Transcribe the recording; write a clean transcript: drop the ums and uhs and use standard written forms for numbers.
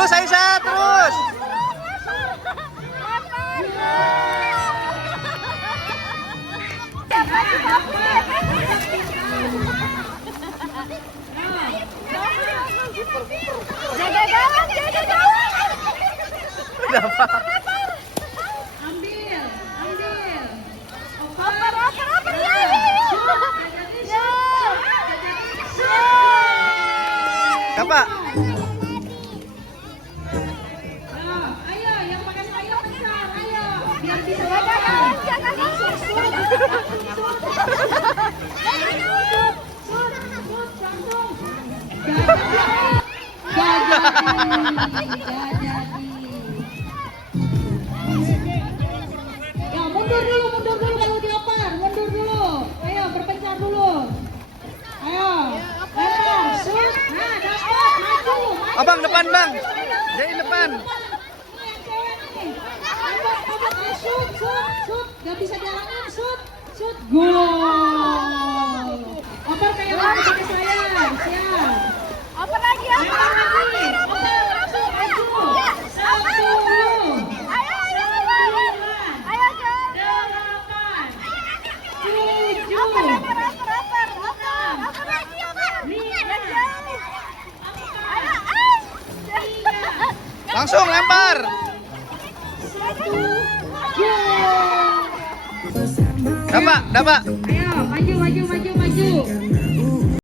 Terus Aisyah, terus. Jaga gawang, jaga gawang. Kenapa? Ambil. Oper, ya. Ya. Apa? Ayo, yang makan sayur besar, ayo. Biar bisa Jaga gawang, jaga gawang. Ya, mundur dulu kalau dioper, mundur dulu. Ayo, berpencar dulu. Ayo, lempar, shoot. Nah, dapat, maju. Abang depan, Bang. Jadi depan. Shoot. Gak bisa jalanin, shoot. Gol. Oper kayak waktu pakai saya. Siap. Oper lagi, oper. Langsung lempar. Gol. Dapat. Ayo, maju.